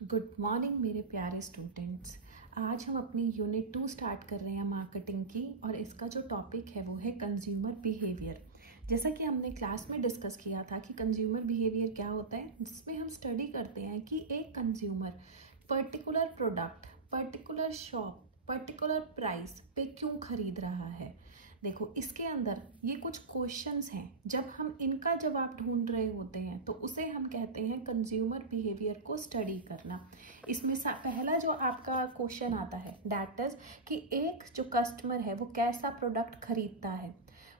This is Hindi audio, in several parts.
गुड मॉर्निंग मेरे प्यारे स्टूडेंट्स। आज हम अपनी यूनिट 2 स्टार्ट कर रहे हैं मार्केटिंग की, और इसका जो टॉपिक है वो है कंज्यूमर बिहेवियर। जैसा कि हमने क्लास में डिस्कस किया था कि कंज्यूमर बिहेवियर क्या होता है, जिसमें हम स्टडी करते हैं कि एक consumer particular product, particular shop, particular price पे क्यों खरीद रहा है। देखो, इसके अंदर ये कुछ क्वेश्चंस हैं, जब हम इनका जवाब ढूंढ रहे होते हैं तो उसे हम कहते हैं कंज्यूमर बिहेवियर को स्टडी करना। इसमें पहला जो आपका क्वेश्चन आता है दैट इज कि एक जो कस्टमर है वो कैसा प्रोडक्ट खरीदता है,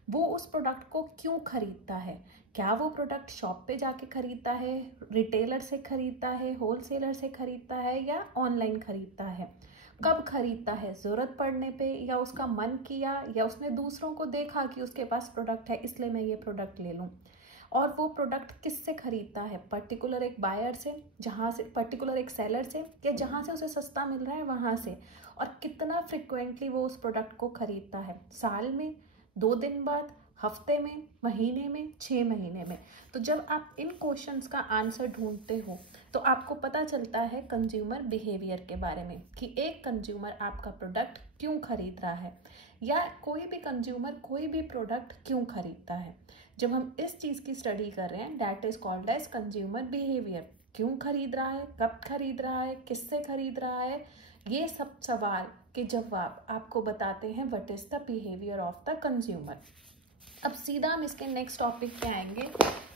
वो उस प्रोडक्ट को क्यों खरीदता है। क्या वो प्रोडक्ट शॉप पे जाके खरीदता है, रिटेलर से खरीदता है, होलसेलर से खरीदता है या ऑनलाइन खरीदता है। कब खरीदता है, ज़रूरत पड़ने पे, या उसका मन किया, या उसने दूसरों को देखा कि उसके पास प्रोडक्ट है इसलिए मैं ये प्रोडक्ट ले लूँ। और वो प्रोडक्ट किससे खरीदता है, पर्टिकुलर एक बायर से, जहाँ से पर्टिकुलर एक सेलर से, या जहाँ से उसे सस्ता मिल रहा है वहाँ से। और कितना फ्रिक्वेंटली वो उस प्रोडक्ट को खरीदता है, साल में, 2 दिन बाद, हफ्ते में, महीने में, 6 महीने में। तो जब आप इन क्वेश्चंस का आंसर ढूंढते हो तो आपको पता चलता है कंज्यूमर बिहेवियर के बारे में कि एक कंज्यूमर आपका प्रोडक्ट क्यों खरीद रहा है, या कोई भी कंज्यूमर कोई भी प्रोडक्ट क्यों खरीदता है। जब हम इस चीज़ की स्टडी कर रहे हैं that is called as consumer behaviour. क्यों खरीद रहा है, कब खरीद रहा है, किससे खरीद रहा है, ये सब सवाल के जवाब आपको बताते हैं what is the behaviour of the consumer. अब सीधा हम इसके नेक्स्ट टॉपिक पे आएंगे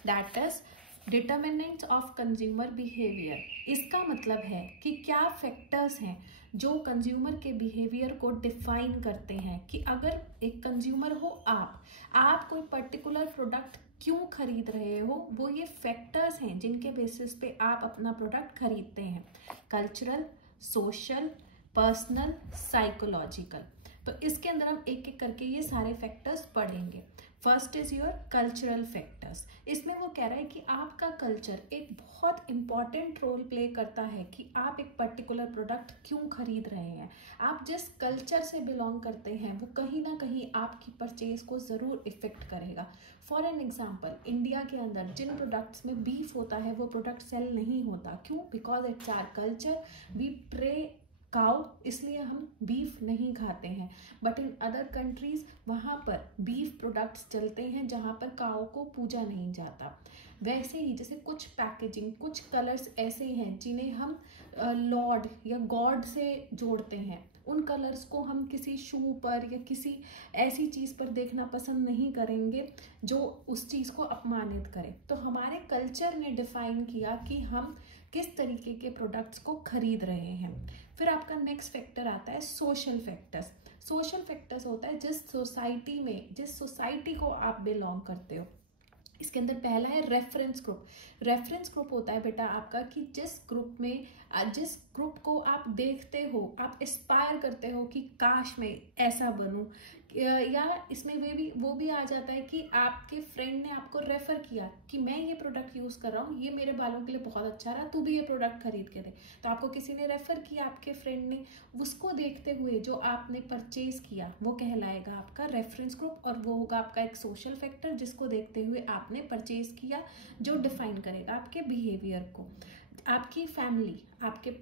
that is determinants of consumer behaviour. इसका मतलब है कि क्या फैक्टर्स हैं जो कंज्यूमर के बिहेवियर को डिफाइन करते हैं कि अगर एक कंज्यूमर हो आप कोई पर्टिकुलर प्रोडक्ट क्यों खरीद रहे हो। वो ये फैक्टर्स हैं जिनके बेसिस पे आप अपना प्रोडक्ट खरीदते हैं। Cultural, social, personal, psychological. तो इसके अंदर हम एक एक करके ये सारे फैक्टर्स पढ़ेंगे। First is your cultural factors. इसमें वो कह रहा है कि आपका कल्चर एक बहुत इंपॉर्टेंट रोल प्ले करता है कि आप एक पर्टिकुलर प्रोडक्ट क्यों खरीद रहे हैं। आप जिस कल्चर से बिलोंग करते हैं वो कहीं ना कहीं आपकी परचेज को ज़रूर इफेक्ट करेगा। फॉर एन एग्जाम्पल, इंडिया के अंदर जिन प्रोडक्ट्स में बीफ होता है वो प्रोडक्ट सेल नहीं होता। क्यों? Because it's our culture, we pray cow, इसलिए हम बीफ नहीं खाते हैं। बट इन अदर कंट्रीज वहाँ पर बीफ प्रोडक्ट्स चलते हैं जहाँ पर काउ को पूजा नहीं जाता। वैसे ही जैसे कुछ पैकेजिंग, कुछ कलर्स ऐसे हैं जिन्हें हम लॉर्ड या गॉड से जोड़ते हैं। उन कलर्स को हम किसी शू पर या किसी ऐसी चीज़ पर देखना पसंद नहीं करेंगे जो उस चीज़ को अपमानित करे। तो हमारे कल्चर ने डिफाइन किया कि हम किस तरीके के प्रोडक्ट्स को खरीद रहे हैं। फिर आपका नेक्स्ट फैक्टर आता है सोशल फैक्टर्स। सोशल फैक्टर्स होता है जिस सोसाइटी में, जिस सोसाइटी को आप बिलोंग करते हो। इसके अंदर पहला है रेफरेंस ग्रुप। रेफरेंस ग्रुप होता है बेटा आपका कि जिस ग्रुप में, जिस ग्रुप को आप देखते हो, आप एस्पायर करते हो कि काश मैं ऐसा बनूं। या इसमें वो भी आ जाता है कि आपके फ्रेंड ने आपको रेफर किया कि मैं ये प्रोडक्ट यूज कर रहा हूँ, ये मेरे बालों के लिए बहुत अच्छा रहा, तू भी ये प्रोडक्ट खरीद के दे। तो आपको किसी ने रेफर किया, आपके फ्रेंड ने, उसको देखते हुए जो आपने परचेज किया वो कहलाएगा आपका रेफरेंस ग्रुप, और वो होगा आपका एक सोशल फैक्टर जिसको देखते हुए आपने परचेज किया, जो डिफाइन करेगा आपके बिहेवियर को। आपकी फैमिली, आपके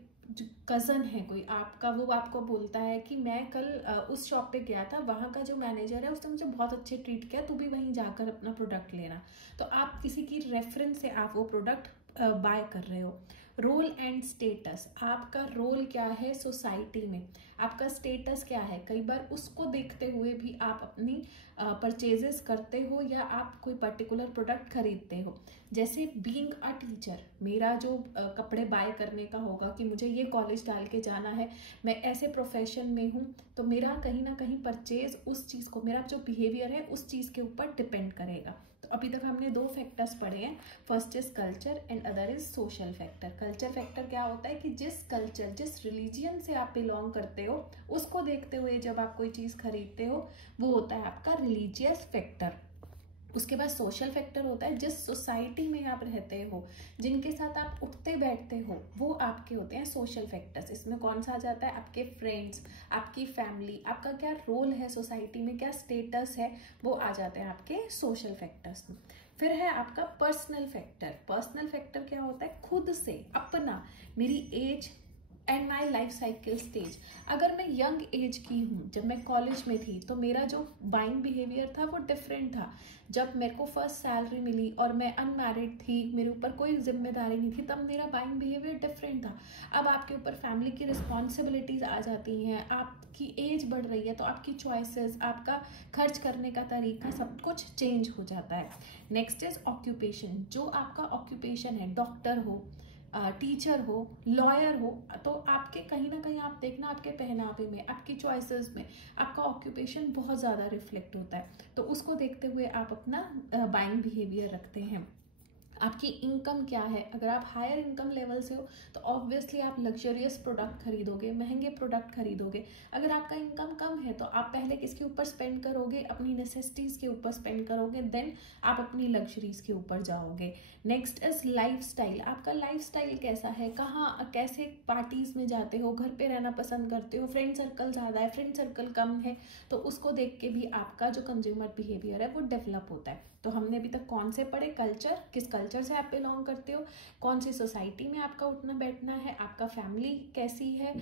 कज़न है कोई आपका, वो आपको बोलता है कि मैं कल उस शॉप पे गया था, वहाँ का जो मैनेजर है उसने मुझे बहुत अच्छे ट्रीट किया, तू भी वहीं जाकर अपना प्रोडक्ट लेना। तो आप किसी की रेफरेंस से आप वो प्रोडक्ट बाय कर रहे हो। रोल एंड स्टेटस, आपका रोल क्या है सोसाइटी में, आपका स्टेटस क्या है। कई बार उसको देखते हुए भी आप अपनी परचेजेस करते हो या आप कोई पर्टिकुलर प्रोडक्ट खरीदते हो। जैसे बीइंग अ टीचर, मेरा जो कपड़े बाय करने का होगा कि मुझे ये कॉलेज डाल के जाना है, मैं ऐसे प्रोफेशन में हूँ, तो मेरा कहीं ना कहीं परचेज उस चीज़ को, मेरा जो बिहेवियर है उस चीज़ के ऊपर डिपेंड करेगा। तो अभी तक हमने 2 फैक्टर्स पढ़े हैं, first is culture and other is social factor. Culture factor क्या होता है कि जिस कल्चर, जिस रिलीजियन से आप बिलोंग करते हो उसको देखते हुए जब आप कोई चीज़ खरीदते हो, वो होता है आपका रिलीजियस फैक्टर। उसके बाद सोशल फैक्टर होता है जिस सोसाइटी में आप रहते हो, जिनके साथ आप उठते बैठते हो, वो आपके होते हैं सोशल फैक्टर्स। इसमें कौन सा आ जाता है, आपके फ्रेंड्स, आपकी फैमिली, आपका क्या रोल है सोसाइटी में, क्या स्टेटस है, वो आ जाते हैं आपके सोशल फैक्टर्स में। फिर है आपका पर्सनल फैक्टर। पर्सनल फैक्टर क्या होता है, खुद से अपना मेरी age and my life cycle stage. अगर मैं यंग एज की हूँ, जब मैं कॉलेज में थी, तो मेरा जो बाइंग बिहेवियर था वो डिफरेंट था। जब मेरे को फर्स्ट सैलरी मिली और मैं अनमैरिड थी, मेरे ऊपर कोई जिम्मेदारी नहीं थी, तब मेरा बाइंग बिहेवियर डिफरेंट था। अब आपके ऊपर फैमिली की रिस्पॉन्सिबिलिटीज आ जाती हैं, आपकी एज बढ़ रही है, तो आपकी चॉइसेस, आपका खर्च करने का तरीका, सब कुछ चेंज हो जाता है। Next is occupation. जो आपका ऑक्यूपेशन है, डॉक्टर हो, टीचर हो, लॉयर हो, तो आपके कहीं ना कहीं आप देखना आपके पहनावे में, आपकी चॉइसेस में आपका ऑक्यूपेशन बहुत ज़्यादा रिफ्लेक्ट होता है। तो उसको देखते हुए आप अपना बाइंग बिहेवियर रखते हैं। आपकी इनकम क्या है, अगर आप हायर इनकम लेवल से हो तो ऑब्वियसली आप लग्जरियस प्रोडक्ट खरीदोगे, महंगे प्रोडक्ट खरीदोगे। अगर आपका इनकम कम है तो आप पहले किसके ऊपर स्पेंड करोगे, अपनी नेसेसिटीज़ के ऊपर स्पेंड करोगे, देन आप अपनी लग्जरीज के ऊपर जाओगे। Next is lifestyle. आपका लाइफस्टाइल कैसा है, कहाँ कैसे पार्टीज में जाते हो, घर पे रहना पसंद करते हो, फ्रेंड सर्कल ज़्यादा है, फ्रेंड सर्कल कम है, तो उसको देख के भी आपका जो कंज्यूमर बिहेवियर है वो डेवलप होता है। तो हमने अभी तक कौन से पढ़े, कल्चर, किस कल्चर से आप बिलोंग करते हो, कौन सी सोसाइटी में आपका उठना बैठना है, आपका फैमिली कैसी है,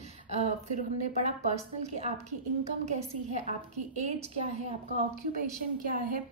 फिर हमने पढ़ा पर्सनल कि आपकी इनकम कैसी है, आपकी एज क्या है, आपका ऑक्यूपेशन क्या है,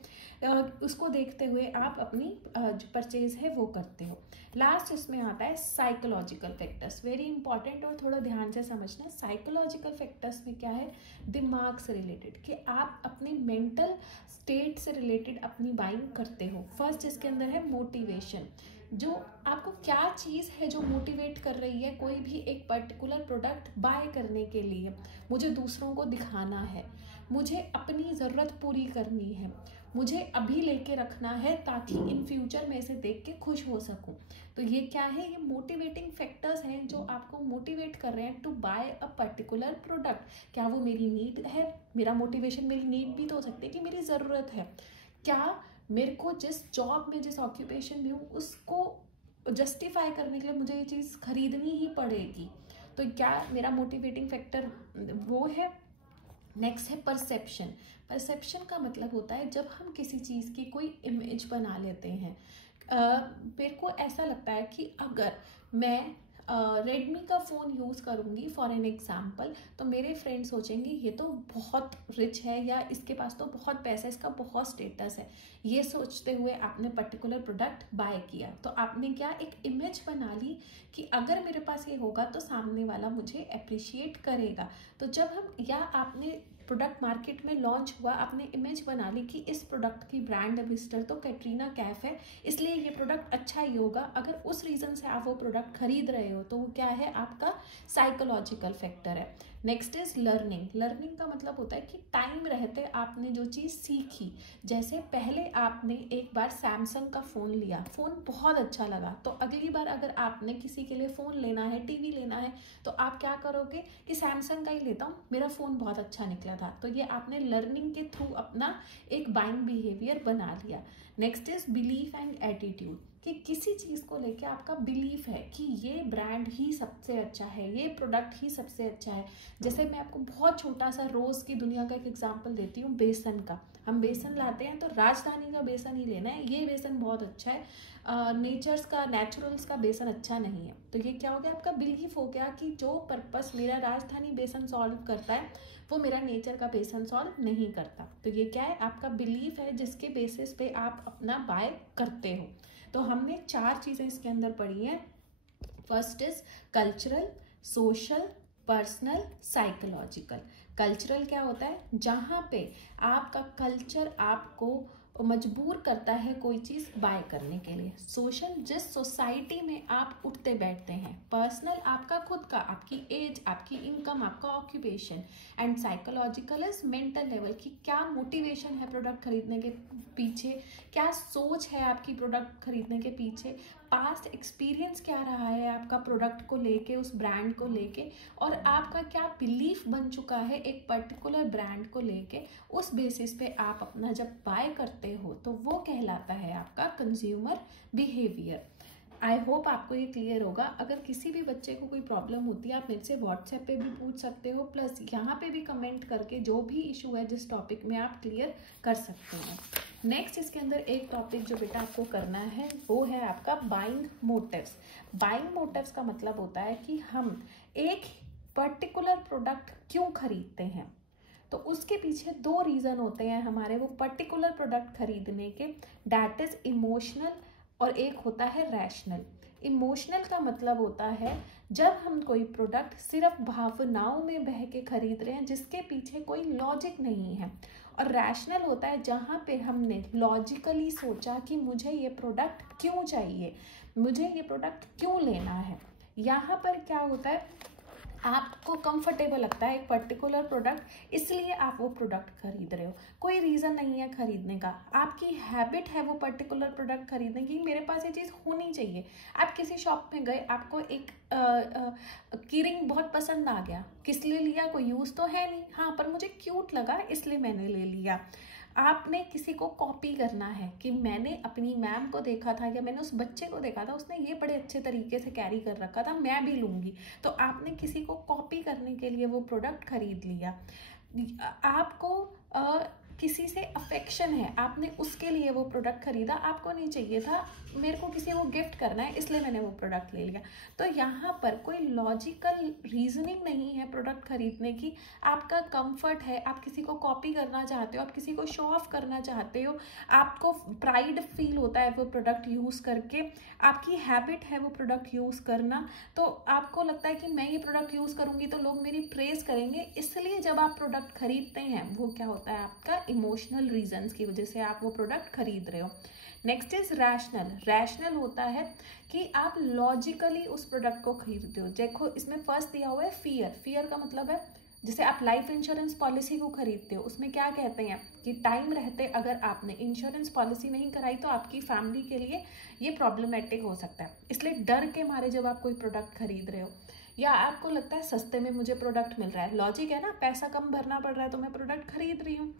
उसको देखते हुए आप अपनी जो परचेज है वो करते हो। लास्ट इसमें आता है साइकोलॉजिकल फैक्टर्स, वेरी इंपॉर्टेंट और थोड़ा ध्यान से समझना। साइकोलॉजिकल फैक्टर्स में क्या है, दिमाग से रिलेटेड, कि आप अपने मेंटल स्टेट से रिलेटेड अपनी बाइंग करते हो। फर्स्ट इसके अंदर है मोटिवेशन, जो आपको क्या चीज़ है जो मोटिवेट कर रही है कोई भी एक पर्टिकुलर प्रोडक्ट बाय करने के लिए। मुझे दूसरों को दिखाना है, मुझे अपनी ज़रूरत पूरी करनी है, मुझे अभी लेके रखना है ताकि इन फ्यूचर में इसे देख के खुश हो सकूं। तो ये क्या है, ये मोटिवेटिंग फैक्टर्स हैं जो आपको मोटिवेट कर रहे हैं to buy a particular product. क्या वो मेरी नीड है, मेरा मोटिवेशन मेरी नीड भी तो हो सकती है कि मेरी ज़रूरत है। क्या मेरे को जिस जॉब में, जिस ऑक्यूपेशन में हूँ, उसको जस्टिफाई करने के लिए मुझे ये चीज़ खरीदनी ही पड़ेगी। तो क्या मेरा मोटिवेटिंग फैक्टर वो है। नेक्स्ट है परसेप्शन। परसेप्शन का मतलब होता है जब हम किसी चीज़ की कोई इमेज बना लेते हैं। मेरे को ऐसा लगता है कि अगर मैं रेडमी का फ़ोन यूज़ करूँगी फॉर एन एग्जाम्पल, तो मेरे फ्रेंड सोचेंगे ये तो बहुत रिच है, या इसके पास तो बहुत पैसा है, इसका बहुत स्टेटस है। ये सोचते हुए आपने पर्टिकुलर प्रोडक्ट बाय किया, तो आपने क्या एक इमेज बना ली कि अगर मेरे पास ये होगा तो सामने वाला मुझे अप्रिशिएट करेगा। तो जब हम, या आपने प्रोडक्ट मार्केट में लॉन्च हुआ, आपने इमेज बना ली कि इस प्रोडक्ट की ब्रांड एम्बेसडर तो कैटरीना कैफ है, इसलिए ये प्रोडक्ट अच्छा ही होगा। अगर उस रीज़न से आप वो प्रोडक्ट खरीद रहे हो तो वो क्या है, आपका साइकोलॉजिकल फैक्टर है। Next is learning. लर्निंग का मतलब होता है कि टाइम रहते आपने जो चीज़ सीखी। जैसे पहले आपने एक बार सैमसंग का फ़ोन लिया, फ़ोन बहुत अच्छा लगा, तो अगली बार अगर आपने किसी के लिए फ़ोन लेना है, टीवी लेना है, तो आप क्या करोगे कि सैमसंग का ही लेता हूँ, मेरा फ़ोन बहुत अच्छा निकला था। तो ये आपने लर्निंग के थ्रू अपना एक बाइंग बिहेवियर बना लिया। Next is belief and attitude, कि किसी चीज़ को लेके आपका बिलीफ है कि ये ब्रांड ही सबसे अच्छा है, ये प्रोडक्ट ही सबसे अच्छा है। जैसे मैं आपको बहुत छोटा सा रोज़ की दुनिया का एक एग्जांपल देती हूँ, बेसन का। हम बेसन लाते हैं तो राजधानी का बेसन ही लेना है, ये बेसन बहुत अच्छा है, नेचुरल्स का बेसन अच्छा नहीं है। तो ये क्या हो गया, आपका बिलीफ हो गया कि जो पर्पस मेरा राजधानी बेसन सॉल्व करता है वो मेरा नेचर का बेसन सॉल्व नहीं करता। तो ये क्या है, आपका बिलीफ है जिसके बेसिस पे आप अपना बाय करते हो। तो हमने 4 चीज़ें इसके अंदर पढ़ी हैं। First is cultural, social, personal, psychological. Cultural क्या होता है, जहाँ पे आपका कल्चर आपको मजबूर करता है कोई चीज़ बाय करने के लिए। सोशल, जिस सोसाइटी में आप उठते बैठते हैं। पर्सनल, आपका खुद का, आपकी एज, आपकी इनकम, आपका occupation. And psychological is mental level, कि क्या मोटिवेशन है प्रोडक्ट खरीदने के पीछे, क्या सोच है आपकी प्रोडक्ट खरीदने के पीछे, पास्ट एक्सपीरियंस क्या रहा है आपका प्रोडक्ट को लेके, उस ब्रांड को लेके, और आपका क्या बिलीफ बन चुका है एक पर्टिकुलर ब्रांड को लेके। उस बेसिस पे आप अपना जब बाय करते हो तो वो कहलाता है आपका कंज्यूमर बिहेवियर। आई होप आपको ये क्लियर होगा। अगर किसी भी बच्चे को कोई प्रॉब्लम होती है आप मेरे से व्हाट्सएप पे भी पूछ सकते हो, प्लस यहाँ पे भी कमेंट करके जो भी इशू है जिस टॉपिक में आप क्लियर कर सकते हो। नेक्स्ट इसके अंदर एक टॉपिक जो बेटा आपको करना है वो है आपका बाइंग मोटिव्स। बाइंग मोटिव्स का मतलब होता है कि हम एक पर्टिकुलर प्रोडक्ट क्यों खरीदते हैं। तो उसके पीछे दो रीज़न होते हैं हमारे वो पर्टिकुलर प्रोडक्ट खरीदने के, दैट इज़ इमोशनल और एक होता है रैशनल। इमोशनल का मतलब होता है जब हम कोई प्रोडक्ट सिर्फ भावनाओं में बह के खरीद रहे हैं जिसके पीछे कोई लॉजिक नहीं है, और रैशनल होता है जहाँ पे हमने लॉजिकली सोचा कि मुझे ये प्रोडक्ट क्यों चाहिए, मुझे ये प्रोडक्ट क्यों लेना है। यहाँ पर क्या होता है, आपको कंफर्टेबल लगता है एक पर्टिकुलर प्रोडक्ट इसलिए आप वो प्रोडक्ट खरीद रहे हो, कोई रीज़न नहीं है खरीदने का, आपकी हैबिट है वो पर्टिकुलर प्रोडक्ट खरीदने की, मेरे पास ये चीज़ होनी चाहिए। आप किसी शॉप में गए, आपको एक कीरिंग बहुत पसंद आ गया, किस लिए लिया, कोई यूज़ तो है नहीं, हाँ पर मुझे क्यूट लगा इसलिए मैंने ले लिया। आपने किसी को कॉपी करना है कि मैंने अपनी मैम को देखा था या मैंने उस बच्चे को देखा था उसने ये बड़े अच्छे तरीके से कैरी कर रखा था, मैं भी लूँगी, तो आपने किसी को कॉपी करने के लिए वो प्रोडक्ट खरीद लिया। आपको किसी से अफेक्शन है, आपने उसके लिए वो प्रोडक्ट खरीदा, आपको नहीं चाहिए था, मेरे को किसी को गिफ्ट करना है इसलिए मैंने वो प्रोडक्ट ले लिया। तो यहाँ पर कोई लॉजिकल रीजनिंग नहीं है प्रोडक्ट खरीदने की, आपका कंफर्ट है, आप किसी को कॉपी करना चाहते हो, आप किसी को शो ऑफ करना चाहते हो, आपको प्राइड फील होता है वो प्रोडक्ट यूज़ करके, आपकी हैबिट है वो प्रोडक्ट यूज़ करना, तो आपको लगता है कि मैं ये प्रोडक्ट यूज़ करूँगी तो लोग मेरी प्रेज करेंगे, इसलिए जब आप प्रोडक्ट खरीदते हैं वो क्या होता है आपका इमोशनल रीजंस की वजह से आप वो प्रोडक्ट खरीद रहे हो। Next is rational. रैशनल होता है कि आप लॉजिकली उस प्रोडक्ट को खरीदते हो। देखो इसमें फर्स्ट दिया हुआ है फियर। फियर का मतलब है जैसे आप लाइफ इंश्योरेंस पॉलिसी को खरीदते हो, उसमें क्या कहते हैं कि टाइम रहते अगर आपने इंश्योरेंस पॉलिसी नहीं कराई तो आपकी फैमिली के लिए ये प्रॉब्लमेटिक हो सकता है, इसलिए डर के मारे जब आप कोई प्रोडक्ट खरीद रहे हो, या आपको लगता है सस्ते में मुझे प्रोडक्ट मिल रहा है, लॉजिक है ना, पैसा कम भरना पड़ रहा है तो मैं प्रोडक्ट खरीद रही हूँ,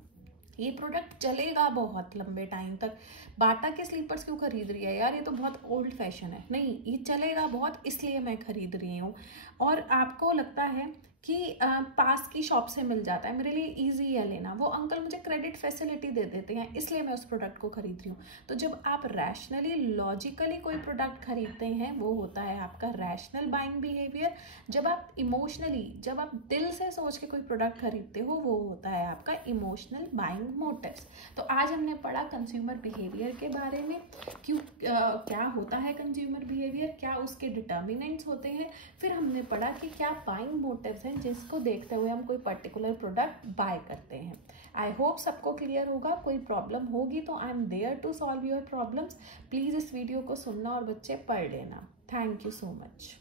ये प्रोडक्ट चलेगा बहुत लंबे टाइम तक। बाटा के स्लीपर्स क्यों खरीद रही है यार, ये तो बहुत ओल्ड फैशन है, नहीं ये चलेगा बहुत इसलिए मैं खरीद रही हूँ। और आपको लगता है कि पास की शॉप से मिल जाता है, मेरे लिए इजी है लेना, वो अंकल मुझे क्रेडिट फैसिलिटी दे देते हैं इसलिए मैं उस प्रोडक्ट को खरीद रही हूँ। तो जब आप रैशनली लॉजिकली कोई प्रोडक्ट खरीदते हैं वो होता है आपका रैशनल बाइंग बिहेवियर। जब आप इमोशनली, जब आप दिल से सोच के कोई प्रोडक्ट खरीदते हो वो होता है आपका इमोशनल बाइंग मोटिव्स। तो आज हमने पढ़ा कंज्यूमर बिहेवियर के बारे में, क्या होता है कंज्यूमर बिहेवियर, क्या उसके डिटर्मिनेंट्स होते हैं, फिर हमने पढ़ा कि क्या बाइंग मोटिव्स हैं जिसको देखते हुए हम कोई पर्टिकुलर प्रोडक्ट बाय करते हैं। आई होप सबको क्लियर होगा, कोई प्रॉब्लम होगी तो I am there to solve your problems. Please इस वीडियो को सुनना और बच्चे पढ़ लेना। Thank you so much.